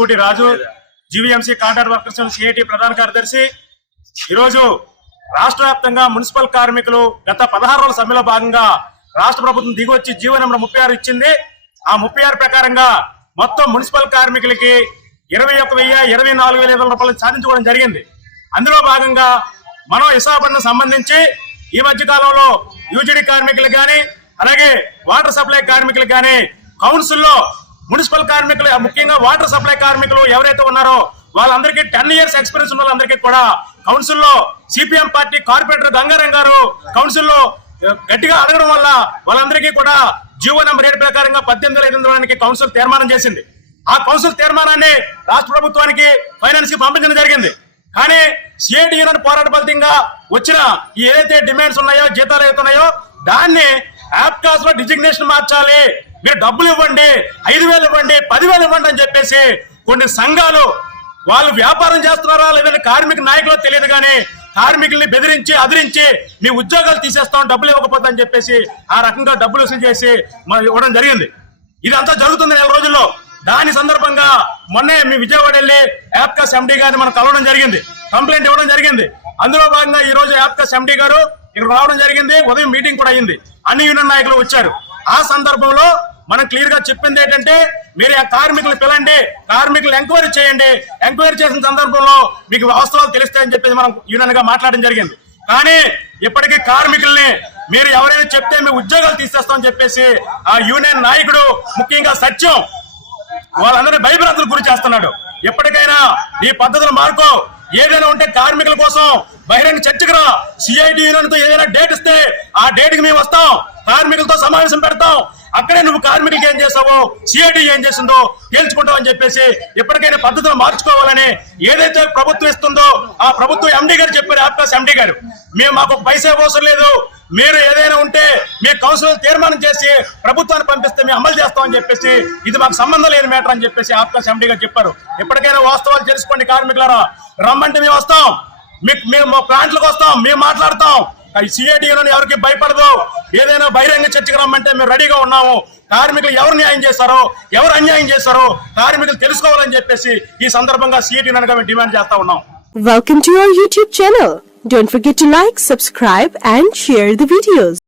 ముక్కోటి Raju GVMC contract workers CIT ప్రధాన కార్యదర్శి. ఈరోజు రాష్ట్ర వ్యాప్తంగా మున్సిపల్ కార్మికులు గత పదహారు రోజుల సమ్మెలో భాగంగా రాష్ట్ర ప్రభుత్వం దిగొచ్చి జీవో నెంబర్ ముప్పై ఆరు ఇచ్చింది. ఆ ముప్పై ఆరు ప్రకారంగా మొత్తం మున్సిపల్ కార్మికులకి ఇరవై ఒక్క వెయ్యి ఇరవై నాలుగు వేల ఐదు వందల రూపాయలు సాధించుకోవడం జరిగింది. అందులో భాగంగా మనం విశాఖపట్నం సంబంధించి ఈ మధ్య కాలంలో యూజీడీ కార్మికులకు కానీ అలాగే వాటర్ సప్లై కార్మికులకు కానీ కౌన్సిల్లో మున్సిపల్ కార్మికులు ముఖ్యంగా వాటర్ సప్లై కార్మికులు ఎవరైతే ఉన్నారో వాళ్ళందరికీ టెన్ ఇయర్స్ ఎక్స్పీరియన్స్ ఉన్న వాళ్ళందరికీ కూడా కౌన్సిల్లో సిపిఎం పార్టీ కార్పొరేటర్ గంగారం గారు కౌన్సిల్లో గట్టిగా అడగడం వల్ల వాళ్ళందరికీ కూడా జీవో నెంబర్ ఏడు ప్రకారంగా పద్దెనిమిది వేల ఐదు వందలకి కౌన్సిల్ తీర్మానం చేసింది. ఆ కౌన్సిల్ తీర్మానాన్ని రాష్ట్ర ప్రభుత్వానికి ఫైనాన్స్కి పంపించడం జరిగింది. కానీ సిఐటి యూనియన్ పోరాట ఫలితంగా వచ్చిన ఈ ఏదైతే డిమాండ్స్ ఉన్నాయో జీతాలు ఏదైతే ఉన్నాయో దాన్ని యాప్కాస్లో డిజిగ్నేషన్ మార్చాలి. మీరు డబ్బులు ఇవ్వండి ఐదు వేలు ఇవ్వండి పదివేలు ఇవ్వండి అని చెప్పేసి కొన్ని సంఘాలు వాళ్ళు వ్యాపారం చేస్తున్నారా లేదంటే కార్మిక నాయకులు తెలియదు కానీ కార్మికుల్ని బెదిరించి అదిరించి మీ ఉద్యోగాలు తీసేస్తాం డబ్బులు ఇవ్వకపోతే అని చెప్పేసి ఆ రకంగా డబ్బులు వసూలు చేసి మరి ఇవ్వడం జరిగింది. ఇదంతా జరుగుతుంది నెల రోజుల్లో. దాని సందర్భంగా మొన్నే మీ విజయవాడ వెళ్ళి యాప్కాస్ ఎండి గారిని మనం కలవడం జరిగింది. కంప్లైంట్ ఇవ్వడం జరిగింది. అందులో భాగంగా ఈ రోజు యాప్కాస్ ఎండి గారు ఇక్కడ రావడం జరిగింది. ఉదయం మీటింగ్ కూడా అయింది. అన్ని యూనియన్ నాయకులు వచ్చారు. ఆ సందర్భంలో మనం క్లియర్గా చెప్పింది ఏంటంటే మీరు ఆ కార్మికులు పిలండి కార్మికులు ఎంక్వైరీ చేయండి. ఎంక్వైరీ చేసిన సందర్భంలో మీకు వాస్తవాలు తెలుస్తాయని చెప్పేసి మనం యూనియన్గా మాట్లాడడం జరిగింది. కానీ ఇప్పటికీ కార్మికుల్ని మీరు ఎవరైనా చెప్తే మీ ఉద్యోగాలు తీసేస్తామని చెప్పేసి ఆ యూనియన్ నాయకుడు ముఖ్యంగా సత్యం వాళ్ళందరినీ భయభ్రాంతులకు గురి చేస్తున్నాడు. ఎప్పటికైనా ఈ పద్ధతులు మార్కో ఏదైనా ఉంటే కార్మికుల కోసం బహిరంగ చర్చకు రా. సిఐటి యూనియన్తో ఏదైనా డేట్ ఇస్తే ఆ డేట్కి మేము వస్తాం. కార్మికులతో సమావేశం పెడతాం. అక్కడే నువ్వు కార్మికులకి ఏం చేస్తావో సిఐటి ఏం చేసిందో తేల్చుకుంటావు అని చెప్పేసి ఎప్పటికైనా పద్ధతులు మార్చుకోవాలని ఏదైతే ప్రభుత్వం ఇస్తుందో ఆ ప్రభుత్వం ఎండి గారు చెప్పారు ఆప్కాస్ ఎండి గారు. మేము మాకు పైసా అవసరం లేదు. మీరు ఏదైనా ఉంటే మీ కౌన్సిల్ తీర్మానం చేసి ప్రభుత్వాన్ని పంపిస్తే మేము అమలు చేస్తామని చెప్పేసి ఇది మాకు సంబంధం లేని మేటర్ అని చెప్పేసి ఆప్కాస్ ఎండి గారు చెప్పారు. ఎప్పటికైనా వాస్తవాలు తెలుసుకోండి కార్మికులారా. రమ్మంటే మేము వస్తాం. మీకు మేము మా ప్లాంట్లకు వస్తాం. మేము మాట్లాడతాం. సిఐటి ఎవరికి భయపడదు. ఏదైనా బహిరంగ చర్చకు రమ్మంటే మేము రెడీగా ఉన్నాము. కార్మికులు ఎవరు న్యాయం చేస్తారో ఎవరు అన్యాయం చేశారో కార్మికులు తెలుసుకోవాలని చెప్పేసి ఈ సందర్భంగా సిఐటి యూనియన్ మేము డిమాండ్ చేస్తా ఉన్నాం. Welcome to your YouTube channel don't forget to like subscribe and share the videos